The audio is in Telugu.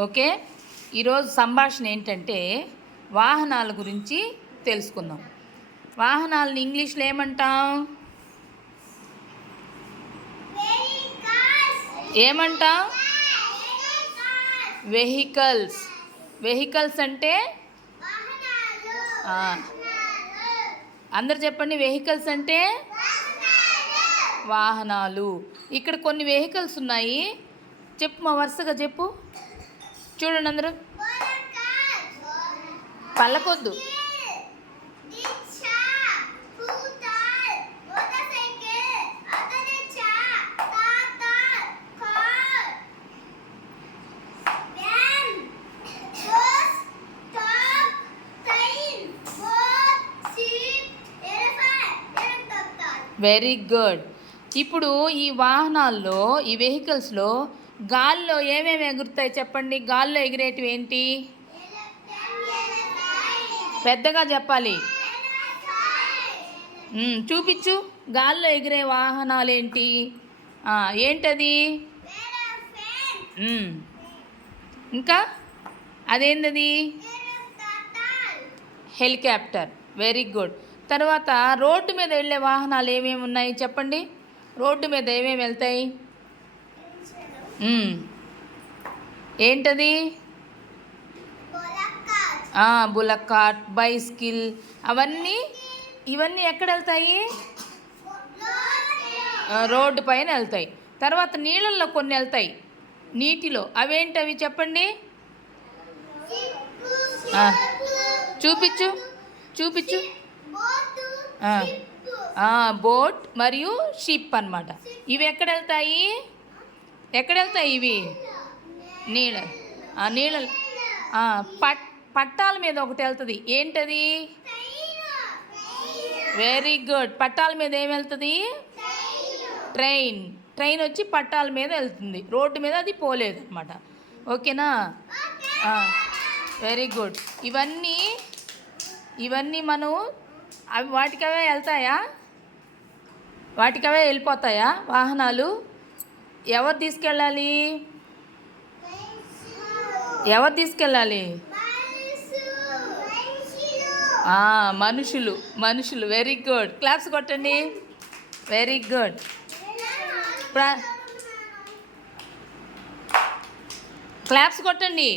ఓకే. ఈరోజు సంభాషణ ఏంటంటే వాహనాల గురించి తెలుసుకుందాం. వాహనాలను ఇంగ్లీష్లో ఏమంటాం? ఏమంటాం? వెహికల్స్. వెహికల్స్ అంటే అందరు చెప్పండి. వెహికల్స్ అంటే వాహనాలు. ఇక్కడ కొన్ని వెహికల్స్ ఉన్నాయి. చెప్పు మా వరుసగా చెప్పు. చూడండి అందరూ. పల్లకొద్దు. Very good. ఇప్పుడు ఈ వాహనాల్లో, ఈ వెహికల్స్లో గాల్లో ఏమేమి ఎగురుతాయి చెప్పండి. గాల్లో ఎగిరేటివి ఏంటి? పెద్దగా చెప్పాలి. చూపించు. గాల్లో ఎగిరే వాహనాలు ఏంటి? ఏంటది? ఇంకా అదేంటది? హెలికాప్టర్. Very good. తర్వాత రోడ్డు మీద వెళ్ళే వాహనాలు ఏమేమి ఉన్నాయి చెప్పండి. రోడ్డు మీద ఏమేమి వెళ్తాయి? ఏంటది? బులక్ కార్ట్, బైస్కిల్, ఇవన్నీ ఎక్కడ వెళ్తాయి? రోడ్డు పైన వెళ్తాయి. తర్వాత నీళ్ళల్లో కొన్ని వెళ్తాయి, నీటిలో. అవేంటవి చెప్పండి. చూపించు చూపించు. బోట్ మరియు షిప్ అన్నమాట. ఇవి ఎక్కడ వెళ్తాయి? ఇవి నీళ్ళ పట్టాల మీద ఒకటి వెళ్తుంది. ఏంటది? Very good. పట్టాల మీద ఏమి వెళ్తుంది? ట్రైన్ వచ్చి పట్టాల మీద వెళ్తుంది. రోడ్డు మీద అది పోలేదు అనమాట. ఓకేనా? Very good. ఇవన్నీ మనం అవి వాటికవే వెళ్తాయా? వాటికవే వెళ్ళిపోతాయా వాహనాలు? ఎవరు తీసుకెళ్ళాలి? మనుషులు. Very good. క్లాప్స్ కొట్టండి. Very good. క్లాప్స్ కొట్టండి.